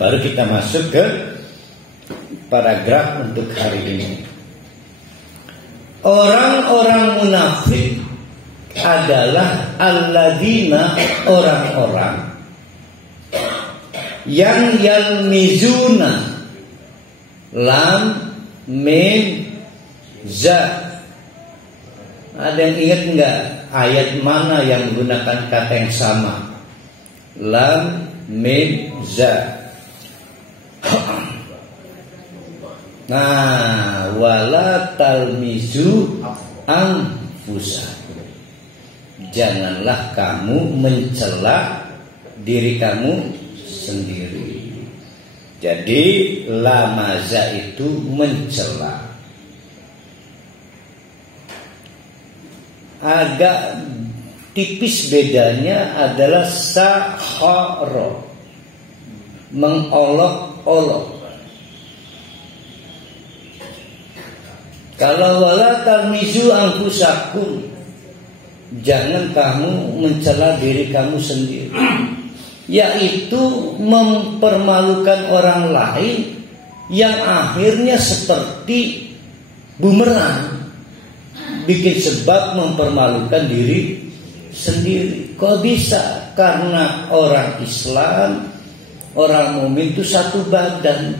Baru kita masuk ke paragraf untuk hari ini. Orang-orang munafik adalah alladzina, orang-orang yang yalmizuna, lam mim za. Ada yang ingat enggak ayat mana yang menggunakan kata yang sama? Lam mim za. Nah, wala talmizu anfusakum. Janganlah kamu mencela diri kamu sendiri. Jadi lamaza itu mencela. Agak tipis bedanya adalah sahara, mengolok-olok. Kalau wala talmizu anfusakum, jangan kamu mencela diri kamu sendiri, yaitu mempermalukan orang lain yang akhirnya seperti bumerang, bikin sebab mempermalukan diri sendiri. Kok bisa? Karena orang Islam, orang mukmin itu satu badan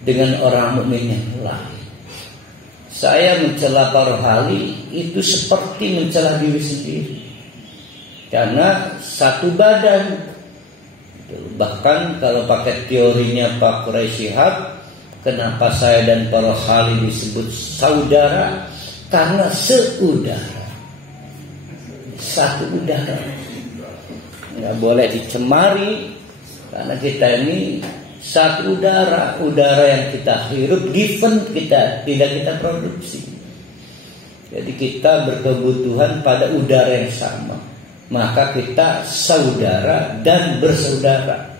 dengan orang mukmin yang lain. Saya mencela para hali itu seperti mencela diri sendiri, karena satu badan. Bahkan kalau pakai teorinya Pak Quraisy Shihab, kenapa saya dan para hali disebut saudara? Karena seudara, satu udara, nggak boleh dicemari, karena kita ini satu udara. Udara yang kita hirup given, kita tidak kita produksi. Jadi kita berkebutuhan pada udara yang sama. Maka kita saudara dan bersaudara.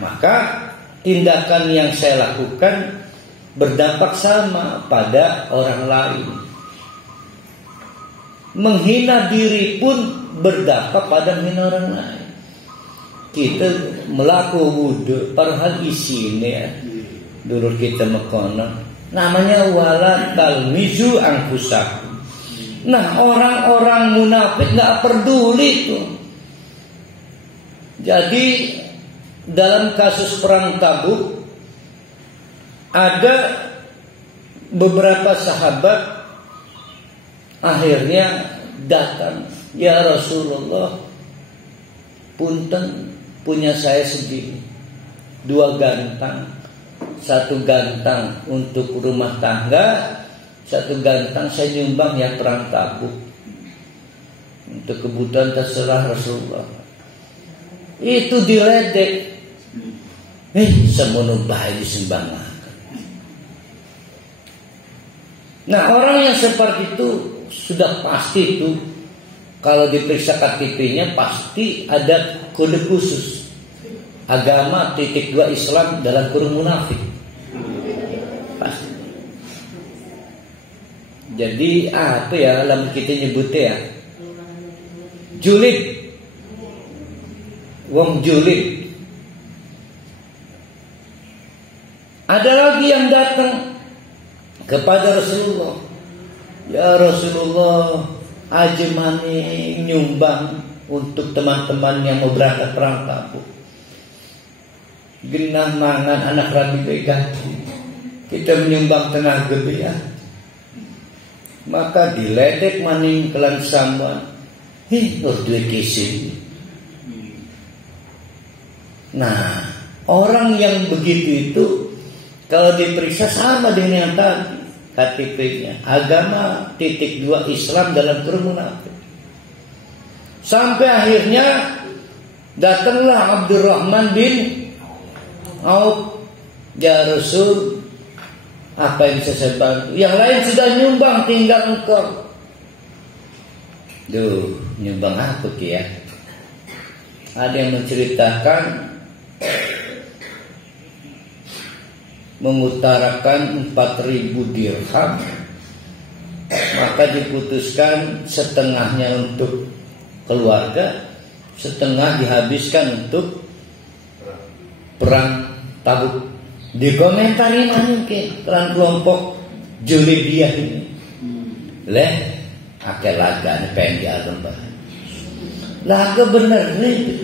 Maka tindakan yang saya lakukan berdampak sama pada orang lain. Menghina diri pun berdampak pada menghina orang lain. Kita melakukan wudhu, padahal isinya dulu kita mekono, namanya wala talmizu anfusakum. Nah, orang-orang munafik nggak peduli itu. Jadi dalam kasus perang Tabuk ada beberapa sahabat akhirnya datang, ya Rasulullah, punten, punya saya segini, 2 gantang, 1 gantang untuk rumah tangga, 1 gantang saya nyumbang ya perang Tabuk, untuk kebutuhan terserah Rasulullah. Itu diledek, semono bae disembangkan. Nah, orang yang seperti itu sudah pasti itu kalau diperiksa KTP-nya pasti ada kode khusus agama _2 Islam dalam kurung munafik. Pasti. Jadi apa ya dalam kita nyebutnya ya? Julid. Wong julid. Ada lagi yang datang kepada Rasulullah. Ya Rasulullah, ajemani nyumbang untuk teman-teman yang mau berangkat perang Tabuk. Genah mangan anak rabi begati. Kita menyumbang tenaga ya. Maka diledek maning kelan sama. Nur duit kisi. Nah, orang yang begitu itu kalau diperiksa sama dengan yang tadi KTP-nya, agama _2 Islam dalam kurung munafik. Sampai akhirnya datanglah Abdurrahman bin Auf, ya Rasul, apa yang bisa saya bantu? Yang lain sudah nyumbang, tinggal engkau. Duh, nyumbang apa ya? Ada yang menceritakan mengutarakan 4.000 dirham, maka diputuskan setengahnya untuk keluarga, setengah dihabiskan untuk perang Tabuk. Dikomentari mungkin peran kelompok Julidiyah ini. Leh, akeh laga pengen dialem bah. Laga bener nih.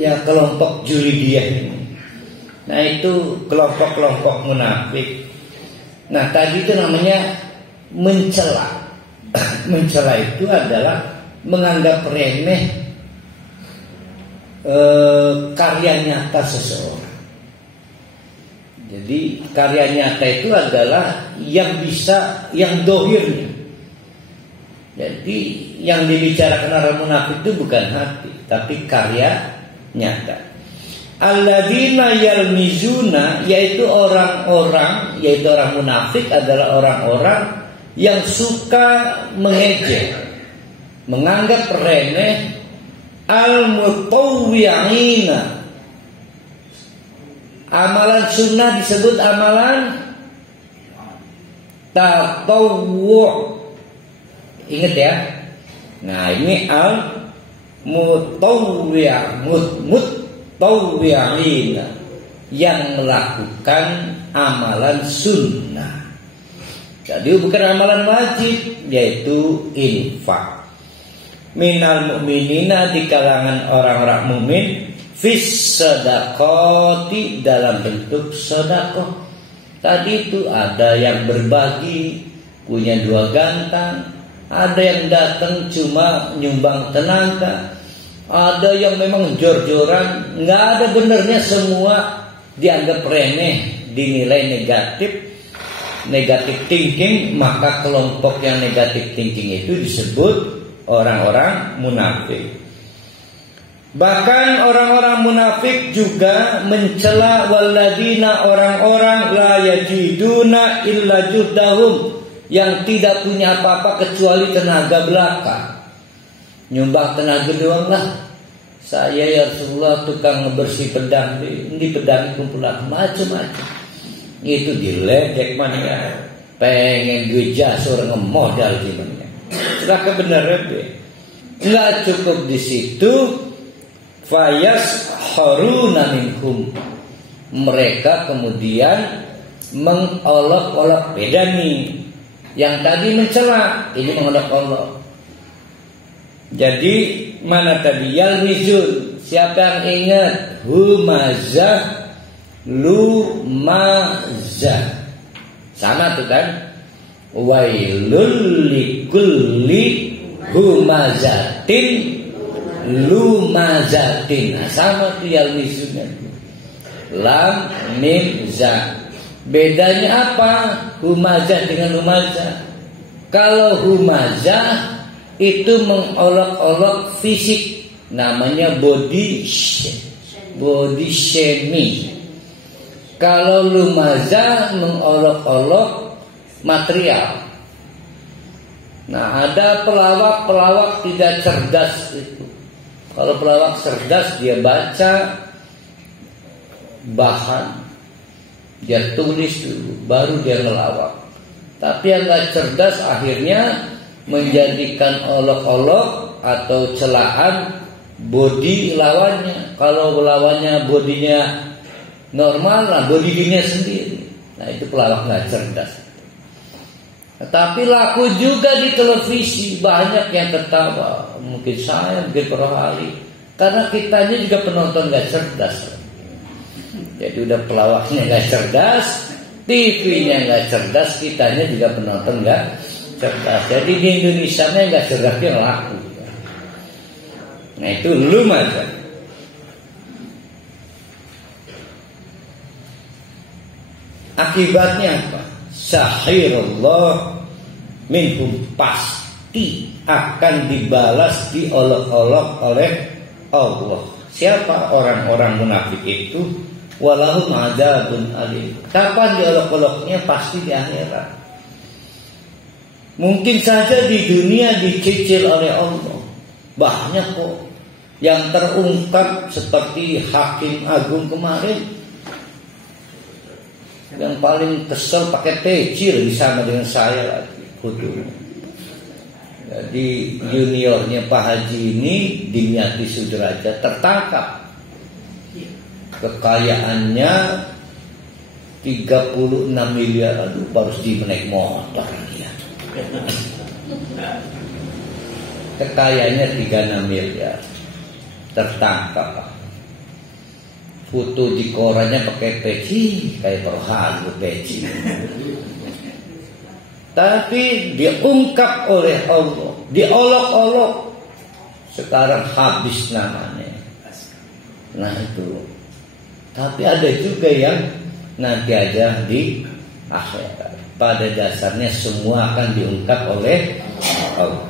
Ya kelompok Julidiyah ini. Nah itu kelompok-kelompok munafik. Nah tadi itu namanya mencela. Mencela itu adalah menganggap remeh karya nyata seseorang. Jadi karya nyata itu adalah yang bisa, yang dohirnya. Jadi yang dibicarakan orang munafik itu bukan hati, tapi karya nyata. Alladzina yalmizuna, yaitu orang munafik adalah orang-orang yang suka mengejek, menganggap remeh al-mutawwi'ina. Amalan sunnah disebut amalan tatawwu'. Ingat ya. Nah, ini mutawwi'ina yang melakukan amalan sunnah. Jadi bukan amalan wajib, yaitu infak. Minal mu'minina, di kalangan orang-orang mukmin, fis sadaqati, dalam bentuk sedekah. Tadi itu ada yang berbagi, punya 2 gantang, ada yang datang cuma nyumbang tenaga, ada yang memang jor-joran, nggak ada benernya, semua dianggap remeh, dinilai negatif thinking. Maka kelompok yang negatif thinking itu disebut orang-orang munafik. Bahkan orang-orang munafik juga mencela walladzina, orang-orang la yajiduna illa juhdahum, yang tidak punya apa-apa kecuali tenaga belaka. Nyumbang tenaga doang lah. Saya ya Rasulullah tukang ngebersih pedang di pedang kumpulan macam-macam. Itu diledek mania. Pengen gue jas orang ngemodal gimana. Sudah kebenaran deh. Enggak cukup di situ, fayas haruna minkum, mereka kemudian mengolok-olok. Beda nih, yang tadi mencela, ini mengolok-olok. Jadi mana tadi yalmizun, siapa yang ingat? Humazah, lumazah, sama tuh kan. Wailul likulli humazatin lumazatin. Nah, sama tuh yalmizunnya. Lam mim za. Bedanya apa humazah dengan lumazah? Kalau humazah itu mengolok-olok fisik, namanya body shaming. Kalau lumazah mengolok-olok material. Nah, ada pelawak tidak cerdas itu. Kalau pelawak cerdas, dia baca bahan, dia tulis dulu, baru dia ngelawak. Tapi yang gak cerdas akhirnya menjadikan olok-olok atau celaan body lawannya. Kalau lawannya bodinya normal, lah body dirinya sendiri. Nah, itu pelawak gak cerdas. Tapi laku juga di televisi, banyak yang tertawa. Mungkin saya, mungkin para ahli, karena kitanya juga penonton gak cerdas. Jadi udah pelawaknya gak cerdas, TV-nya gak cerdas, kitanya juga penonton gak cerdas. Jadi di Indonesia gak cerdasnya laku. Nah itu lumayan. Akibatnya apa? Sahirullah minhum, pasti akan dibalas, diolok-olok oleh Allah. Siapa orang-orang munafik itu? Walahum adzabun alim. Kapan diolok-oloknya? Pasti di akhirat. Mungkin saja di dunia dicicil oleh Allah. Banyak kok yang terungkap, seperti Hakim Agung kemarin. Yang paling kesel pakai pecil sama dengan saya lagi kudunya. Jadi juniornya Pak Haji ini Dimyati Sudrajat tertangkap. kekayaannya 36 miliar. Aduh, baru di menaik motor dia. Kekayaannya 36 miliar. Tertangkap. Foto di korannya pakai peci, kayak terhalu peci. Tapi diungkap oleh Allah, diolok-olok, sekarang habis namanya. Nah itu. Tapi ada juga yang nanti aja di akhirat. Pada dasarnya semua akan diungkap oleh Allah.